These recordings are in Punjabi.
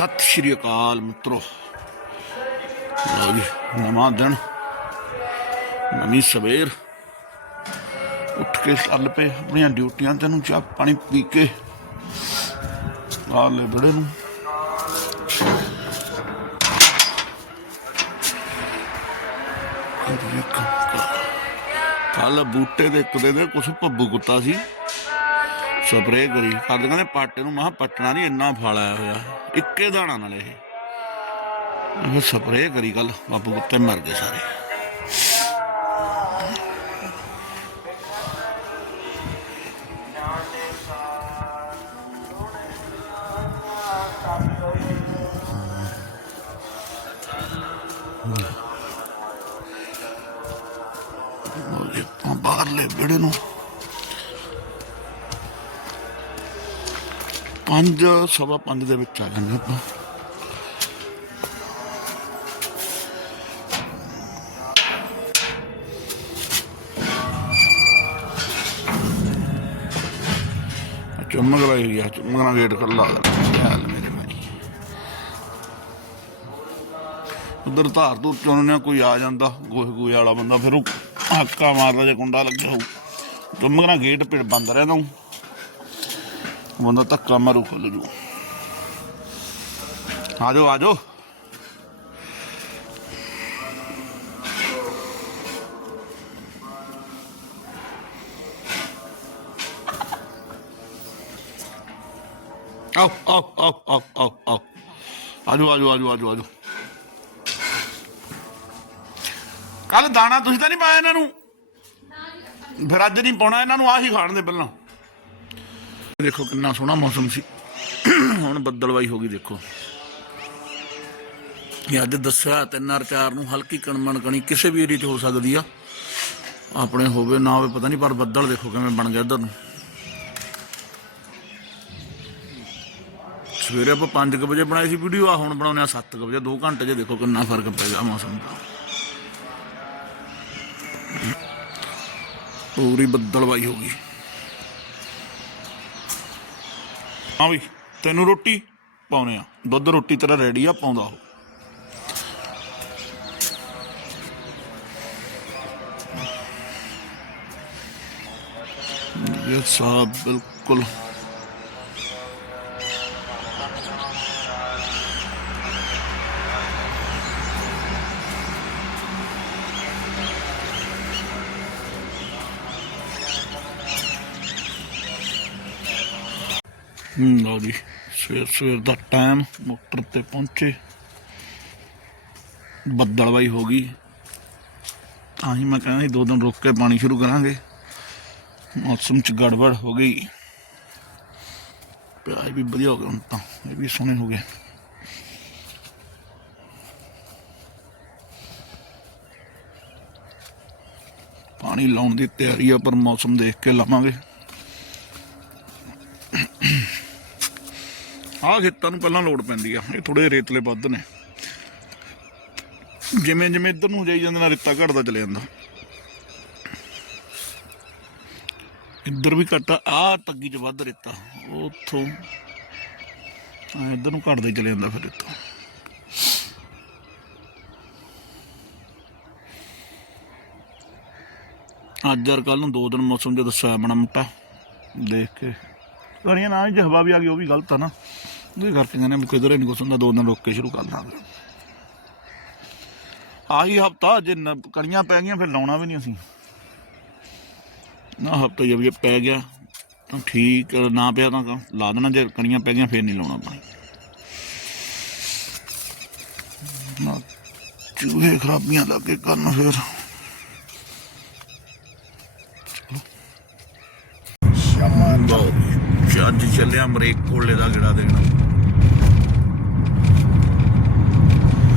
ਸਤਿ ਸ਼੍ਰੀ ਅਕਾਲ ਮਿੱਤਰੋ। ਲਓ ਜੀ, ਨਵਾਂ ਦਿਨ, ਨਵੀਂ ਸਵੇਰ। ਉੱਠ ਕੇ ਚੱਲ ਪਏ ਆਪਣੀਆਂ ਡਿਊਟੀਆਂ ਤੇ ਨੂੰ, ਚਾਹ ਪਾਣੀ ਪੀ ਕੇ ਆ ਲੈ ਬੜੇ ਨੂੰ ਕੱਲ ਬੂਟੇ ਦੇ ਇੱਕ ਦੇ ਦੇ ਕੁਛ ਭੱਬੂ ਕੁੱਤਾ ਸੀ। ਸਪਰੇਅ ਕਰੀ। ਕਰਦੇ ਕਹਿੰਦੇ ਪਾਟੇ ਨੂੰ ਮਹਾ ਪੱਟਣਾ ਨਹੀਂ, ਇੰਨਾ ਫਲ ਆਇਆ ਹੋਇਆ। ਇੱਕੇ ਦਾਣਾ ਨਾਲ ਇਹ। ਉਹ ਸਪਰੇਅ ਕਰੀ ਕੱਲ ਬਾਪੂ ਕੁੱਤੇ ਮਰ ਗਏ ਸਾਰੇ। ਬਾਹਰਲੇ ਵਿਹੜੇ ਨੂੰ ਪੰਜ, ਸਵਾ ਪੰਜ ਦੇ ਵਿੱਚ ਆ ਜਾਂਦੇ ਆਪਾਂ। ਚੁੰਮਕ ਲਾਈ ਗਿਆ ਚੁੰਮਕ ਗੇਟ ਖੁੱਲਾ ਹਾਲ ਮੇਰੇ ਭਾਈ। ਉਧਰ ਧਾਰ ਤੋਂ ਚੁਣਨੇ ਕੋਈ ਆ ਜਾਂਦਾ, ਗੋਹੇ ਗੋਹੇ ਵਾਲਾ ਬੰਦਾ, ਫਿਰ ਉਹ ਹੱਕਾ ਮਾਰਦਾ ਜੇ ਕੁੰਡਾ ਲੱਗਿਆ ਹੋਊ। ਚੁੰਮਕ ਗੇਟ ਪਿੜ ਬੰਦ ਰਹਿੰਦਾ ਹੂੰ ਬੰਦਾ ਧੱਕਾ ਮਾਰੂ ਖੁੱਲ ਜੂ ਆ ਜਾਓ ਆ ਜਾਓ ਆਓ ਆਓ ਆਓ ਆਓ ਆਓ ਆਓ ਆ ਜਾਓ ਆ ਜਾਓ ਆ ਆ ਜਾਓ ਆ ਜਾਓ ਕੱਲ ਦਾਣਾ ਤੁਸੀਂ ਤਾਂ ਨਹੀਂ ਪਾਇਆ ਇਹਨਾਂ ਨੂੰ? ਫਿਰ ਅੱਜ ਨਹੀਂ ਪਾਉਣਾ ਇਹਨਾਂ ਨੂੰ, ਆਹੀ ਖਾਣ ਦੇ ਪਹਿਲਾਂ। ਦੇਖੋ ਕਿੰਨਾ ਸੋਹਣਾ ਮੌਸਮ ਸੀ। ਹੁਣ ਬੱਦਲਵਾਈ ਹੋ ਗਈ ਦੇਖੋ। ਇਹ ਅੱਜ ਦੱਸਿਆ ਤਿੰਨ ਚਾਰ ਨੂੰ ਹਲਕੀ ਕਣਮਣ ਕਣੀ ਕਿਸੇ ਵੀ ਏਰੀਆ 'ਚ ਹੋ ਸਕਦੀ ਆ। ਆਪਣੇ ਹੋਵੇ ਨਾ ਹੋਵੇ ਪਤਾ ਨਹੀਂ, ਪਰ ਬੱਦਲ ਦੇਖੋ ਕਿਵੇਂ ਬਣ ਗਿਆ ਇੱਧਰ ਨੂੰ। ਸਵੇਰੇ ਆਪਾਂ 5 ਵਜੇ ਬਣਾਈ ਸੀ ਵੀਡੀਓ ਆ ਹੁਣ ਬਣਾਉਂਦੇ ਆ 7 ਵਜੇ। 2 ਘੰਟੇ 'ਚ ਦੇਖੋ ਕਿੰਨਾ ਫ਼ਰਕ ਪੈ ਗਿਆ ਮੌਸਮ ਦਾ। ਪੂਰੀ ਬੱਦਲਵਾਈ ਹੋ ਗਈ। ਹਾਂ ਵੀ, ਤੈਨੂੰ ਰੋਟੀ ਪਾਉਨੇ ਆ। ਦੁੱਧ ਰੋਟੀ ਤੇਰਾ ਰੈਡੀ ਆ, ਪਾਉਂਦਾ ਉਹ। ਇਹ ਸਾਬ ਬਿਲਕੁਲ ਲਓ ਜੀ, ਸਵੇਰ ਸਵੇਰ ਦਾ ਟਾਈਮ ਮੋਟਰ ਤੇ ਪਹੁੰਚੇ। ਬੱਦਲਵਾਈ ਹੋ ਗਈ। ਤਾਂ ਹੀ ਮੈਂ ਕਹਿੰਦਾ ਦੋ ਦਿਨ ਰੁਕ ਕੇ ਪਾਣੀ ਸ਼ੁਰੂ ਕਰਾਂਗੇ। ਮੌਸਮ ਚ ਗੜਬੜ ਹੋ ਗਈ। ਪਿਆਜ਼ ਵੀ ਵਧੀਆ ਹੋ ਗਿਆ ਹੁਣ ਤਾਂ, ਇਹ ਵੀ ਸੋਹਣੇ ਹੋ ਗਏ। ਪਾਣੀ ਲਾਉਣ ਦੀ ਤਿਆਰੀ ਆ, ਪਰ ਮੌਸਮ ਦੇਖ ਕੇ ਲਾਵਾਂਗੇ। ਆਹ ਖੇਤਾਂ ਨੂੰ ਪਹਿਲਾਂ ਲੋੜ ਪੈਂਦੀ ਆ। ਇਹ ਥੋੜੇ ਰੇਤਲੇ ਵੱਧ ਨੇ। ਜਿਵੇਂ ਜਿਵੇਂ ਇੱਧਰ ਨੂੰ ਜਾਈ ਜਾਂਦੇ ਨਾ, ਰੇਤਾ ਘਟਦਾ ਚਲੇ ਜਾਂਦਾ। ਇੱਧਰ ਵੀ ਘਟਾ ਆ ਤੱਗੀ ਚ ਵੱਧ ਰੇਤਾ। ਉੱਥੋਂ ਇੱਧਰ ਨੂੰ ਘਟਦਾ ਚਲੇ ਜਾਂਦਾ ਫਿਰ ਰੇਤਾ। ਅੱਜ ਯਾਰ ਕੱਲ ਨੂੰ ਦੋ ਦਿਨ ਮੌਸਮ ਜਦੋਂ ਦੱਸਿਆ ਬਣਾ ਮੋਟਾ, ਦੇਖ ਕੇ ਕਰੀਆਂ ਨਾ ਜੇ ਹਵਾ ਵੀ ਆ ਗਈ ਉਹ ਵੀ ਗਲਤ ਆ ਨਾ। ਉਹਦੇ ਕਰਕੇ ਕਹਿੰਦੇ ਵੀ ਕਿਧਰੇ ਨਹੀਂ ਕੁਛ ਹੁੰਦਾ, ਦੋ ਦਿਨ ਰੁਕ ਕੇ ਸ਼ੁਰੂ ਕਰ ਦਾਂਗੇ ਆਹੀ ਹਫਤਾ, ਜੇ ਕਣੀਆਂ ਪੈ ਗਈਆਂ, ਫਿਰ ਲਾਉਣਾ ਵੀ ਨਹੀਂ ਅਸੀਂ। ਨਾ ਹਫਤਾ ਜੇ ਵੀ ਪੈ ਗਿਆ, ਤਾਂ ਠੀਕ, ਨਾ ਪਿਆ ਤਾਂ ਲਾ ਦੇਣਾ, ਜੇ ਕਣੀਆਂ ਪੈ ਗਈਆਂ, ਫਿਰ ਨਹੀਂ ਲਾਉਣਾ ਪਾਣੀ ਨਾ ਚੂਹੇ ਖਰਾਬੀਆਂ ਲੱਗੇ ਕਰਨ ਫਿਰ। ਬਹੁਤ ਅੱਜ ਚੱਲਿਆ ਮਰੇਕ ਕੋਲੇ ਦਾ ਗੇੜਾ ਦੇਣ।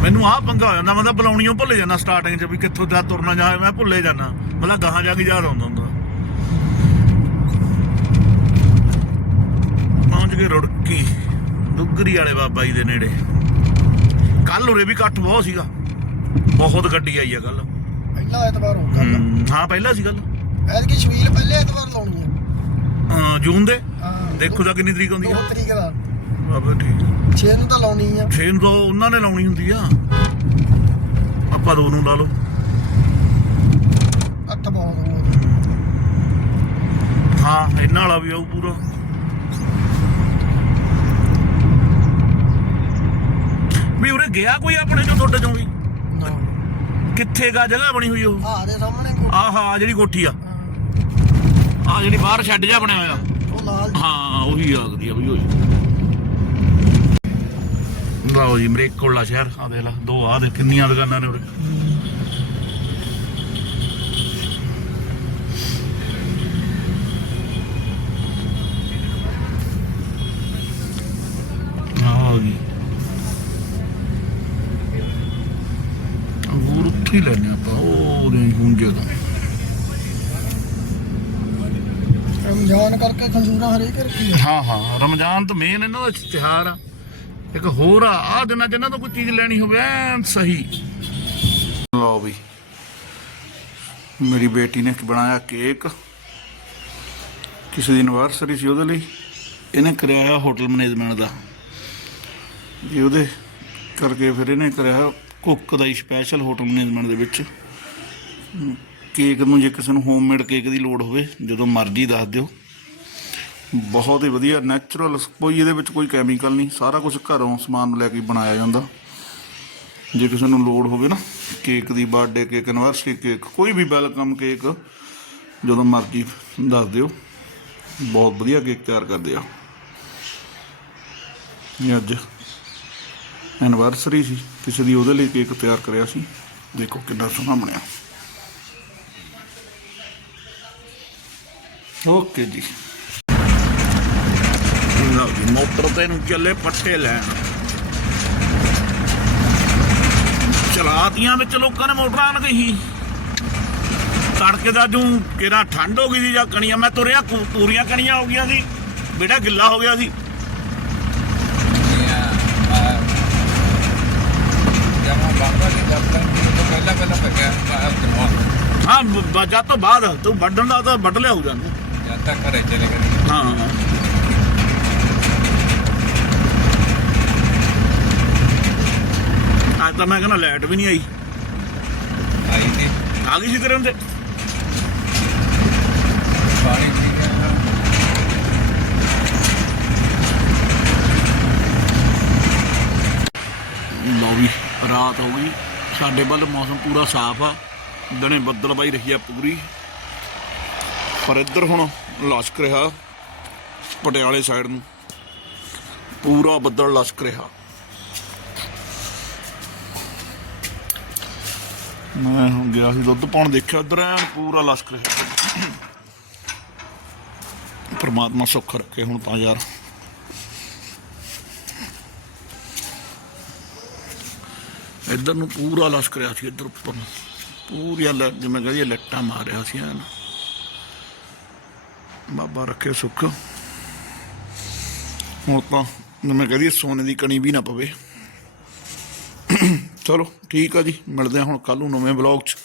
ਮੈਨੂੰ ਆਹ ਪੰਗਾ ਹੋ ਜਾਂਦਾ ਮੈਂ ਤਾਂ ਬੁਲਾਉਣੀਓ ਭੁੱਲ ਜਾਂਦਾ ਸਟਾਰਟਿੰਗ 'ਚ ਵੀ ਕਿੱਥੋਂ ਦਾ ਤੁਰਨਾ ਜਾਏ ਮੈਂ ਭੁੱਲੇ ਜਾਂਦਾ। ਮਤਲਬ ਗਾਹਾਂ ਜਾ ਕੇ ਯਾਦ ਆਉਂਦਾ ਹੁੰਦਾ। ਪਹੁੰਚ ਗਏ ਰੁੜਕੀ ਦੁੱਗਰੀ ਵਾਲੇ ਬਾਬਾ ਜੀ ਦੇ ਨੇੜੇ। ਕੱਲ ਉਰੇ ਵੀ ਇਕੱਠ ਬਹੁਤ ਸੀਗਾ। ਬਹੁਤ ਗੱਡੀ ਆਈ ਆ ਕੱਲ ਪਹਿਲਾ ਐਤਵਾਰ ਹੋ ਗਿਆ ਹਾਂ ਪਹਿਲਾਂ ਸੀ ਗੱਲ ਐਤਕੀ ਸ਼ਵੀਲ ਪਹਿਲੇ ਐਤਵਾਰ ਲਾਉਣੀ ਹੈ ਜੂਨ ਦੇ? ਹਾਂ। ਦੇਖੋ ਤਾਂ ਕਿੰਨੀ ਤਰੀਕ ਹੁੰਦੀ ਆ। ਦੋ ਤਰੀਕ ਦਾ। ਬਾਬਾ ਠੀਕ ਛੇ ਨੂੰ ਤਾਂ ਲਾਉਣੀ ਆ। ਛੇ ਨੂੰ ਤਾਂ ਉਹਨਾਂ ਨੇ ਲਾਉਣੀ ਹੁੰਦੀ ਆ। ਆਪਾਂ ਦੋ ਨੂੰ ਲਾ ਲਓ। ਅੱਠ ਬਹੁਤ ਹੋ ਹਾਂ ਇਹਨਾਂ ਵਾਲਾ ਵੀ ਆਊ ਪੂਰਾ। ਵੀ ਉਰੇ ਗਿਆ ਕੋਈ ਆਪਣੇ ਚੋਂ ਤੁਹਾਡੇ ਚੋਂ ਵੀ? ਕਿੱਥੇ ਗਾ ਜਗ੍ਹਾ ਬਣੀ ਹੋਈ ਉਹ? ਆ ਦੇ ਸਾਹਮਣੇ ਕੋ ਆਹ ਆਹ ਜਿਹੜੀ ਕੋਠੀ ਆ। ਆ ਜਿਹੜੀ ਬਾਹਰ ਛੱਡ ਜਾ ਬਣਿਆ ਹੋਇਆ। ਉਹ ਲਾਲ ਹਾਂ ਉਹੀ ਆਗਦੀ ਆ ਬਈ ਹੋਈ। ਲਓ ਜੀ ਮਰੇਕ ਕੋਲਾ ਸ਼ਹਿਰ ਆ ਦੇਖ ਲਾ ਦੋ ਆ ਦੇ ਕਿੰਨੀਆਂ ਦੁਕਾਨਾਂ ਨੇ ਉਰੇ। ਗਈ। ਹੋਰ ਉੱਥੇ ਹੀ ਲੈਣੇ ਆਪਾਂ ਉਹ ਨਹੀਂ ਹੁੰਜੇ ਤੋਂ ਰਮਜ਼ਾਨ ਕਰਕੇ ਖੰਜੂਰਾ ਹਰੇਕ ਰੱਖੀ ਆ ਹਾਂ ਹਾਂ ਰਮਜ਼ਾਨ ਤਾਂ ਮੇਨ ਇਹਨਾਂ ਦਾ ਤਿਉਹਾਰ ਆ। ਇੱਕ ਹੋਰ ਆ ਆ ਦਿਨਾਂ ਜਿੰਨਾਂ ਤੋਂ ਕੋਈ ਚੀਜ਼ ਲੈਣੀ ਹੋਵੇ ਐਨ ਸਹੀ। ਲਓ ਵੀ ਮੇਰੀ ਬੇਟੀ ਨੇ ਬਣਾਇਆ ਕੇਕ। ਕਿਸੇ ਦੀ ਐਨਵਰਸਰੀ ਸੀ ਉਹਦੇ ਲਈ। ਇਹਨੇ ਕਰਾਇਆ ਹੋਟਲ ਮੈਨੇਜਮੈਂਟ ਦਾ। ਜੀ ਉਹਦੇ ਕਰਕੇ ਫਿਰ ਇਹਨੇ ਕਰਾਇਆ ਕੁੱਕ ਦਾ ਹੀ ਸਪੈਸ਼ਲ ਹੋਟਲ ਮੈਨੇਜਮੈਂਟ ਦੇ ਵਿੱਚ। ਕੇਕ ਨੂੰ ਜੇ ਕਿਸੇ ਨੂੰ ਹੋਮਮੇਡ ਕੇਕ ਦੀ ਲੋੜ ਹੋਵੇ ਜਦੋਂ ਮਰਜ਼ੀ ਦੱਸ ਦਿਓ। ਬਹੁਤ ਹੀ ਵਧੀਆ ਨੈਚੁਰਲ ਕੋਈ ਇਹਦੇ ਵਿੱਚ ਕੋਈ ਕੈਮੀਕਲ ਨਹੀਂ, ਸਾਰਾ ਕੁਝ ਘਰੋਂ ਸਮਾਨ ਲੈ ਕੇ ਬਣਾਇਆ ਜਾਂਦਾ। ਜੇ ਕਿਸੇ ਨੂੰ ਲੋੜ ਹੋਵੇ ਨਾ ਕੇਕ ਦੀ ਬਰਥਡੇ ਕੇਕ ਐਨਵਰਸਰੀ ਕੇਕ ਕੋਈ ਵੀ ਵੈਲਕਮ ਕੇਕ ਜਦੋਂ ਮਰਜ਼ੀ ਦੱਸ ਦਿਓ। ਬਹੁਤ ਵਧੀਆ ਕੇਕ ਤਿਆਰ ਕਰਦੇ ਆ। ਇਹ ਅੱਜ ਐਨਵਰਸਰੀ ਸੀ, ਕਿਸੇ ਦੀ ਉਹਦੇ ਲਈ ਕੇਕ ਤਿਆਰ ਕਰਿਆ ਸੀ। ਦੇਖੋ ਕਿੰਨਾ ਸੋਹਣਾ ਬਣਿਆ। ਓਕੇ ਜੀ। ਮੋਟਰ ਤੇ ਨੂੰ ਚੱਲੇ ਪੱਟੇ ਲੈਣ। ਚਲਾਤੀਆਂ ਵਿੱਚ ਲੋਕਾਂ ਨੇ ਮੋਟਰਾਂ ਨਾਲ ਗਈ ਤੜਕੇ ਦਾ ਜੂ ਕਿਹੜਾ ਠੰਡ ਹੋ ਗਈ ਸੀ ਜਾਂ ਕਣੀਆਂ ਮੈਂ ਤੁਰਿਆ ਪੂਰੀਆਂ ਕਣੀਆਂ ਹੋ ਗਈਆਂ ਸੀ ਬੇਟਾ ਗਿੱਲਾ ਹੋ ਗਿਆ ਸੀ। ਜਦ ਹਾਂ ਜਦ ਤੋਂ ਬਾਅਦ ਤੂੰ ਵੱਢਣ ਦਾ ਤਾਂ ਵੱਢ ਲਿਆ ਹੋ ਜਾਨੂੰ ਜਦ ਤੱਕ ਘਰੇ ਚਲੇ ਗਏ। ਹਾਂ। ਅੱਜ ਤਾਂ ਮੈਂ ਕਹਿੰਦਾ ਲਾਈਟ ਵੀ ਨਹੀਂ ਆਈ। ਆਈ ਤੇ ਆ ਗਈ ਸੀ ਤੇਰੇ ਹੁੰਦੇ ਪਾਣੀ ਵੀ ਰਾਤ ਹੋ ਗਈ। ਸਾਡੇ ਵੱਲ ਮੌਸਮ ਪੂਰਾ ਸਾਫ਼ ਆ। ਦਿਨੇ ਬੱਦਲ ਬਾਈ ਰਹੀ ਆ ਪੂਰੀ। ਪਰ ਇੱਧਰ ਹੁਣ ਲਸ਼ਕ ਰਿਹਾ ਪਟਿਆਲੇ ਸਾਈਡ ਨੂੰ। ਪੂਰਾ ਬੱਦਲ ਲਸ਼ਕ ਰਿਹਾ। ਮੈਂ ਹੁਣ ਗਿਆ ਸੀ ਦੁੱਧ ਪਾਉਣ, ਦੇਖਿਆ ਉਧਰ ਐ ਪੂਰਾ ਲਸ਼ਕ ਰਿਹਾ। ਪਰਮਾਤਮਾ ਸੁੱਖ ਰੱਖੇ ਹੁਣ ਤਾਂ ਯਾਰ। ਇੱਧਰ ਨੂੰ ਪੂਰਾ ਲਸ਼ਕ ਰਿਹਾ ਸੀ, ਇੱਧਰ ਉੱਪਰ ਨੂੰ। ਪੂਰੀਆਂ ਲੈ- ਜਿਵੇਂ ਕਹਦੀ ਲੱਟਾਂ ਮਾਰ ਰਿਹਾ ਸੀ ਐਨ। ਬਾਬਾ ਰੱਖੇ ਸੁੱਖ। ਹੁਣ ਤਾਂ ਜਿਵੇਂ ਕਹਦੀ ਸੋਨੇ ਦੀ ਕਣੀ ਵੀ ਨਾ ਪਵੇ। ਚਲੋ ਠੀਕ ਆ ਜੀ ਮਿਲਦੇ ਹਾਂ ਹੁਣ ਕੱਲ ਨੂੰ ਨਵੇਂ ਬਲੌਗ 'ਚ।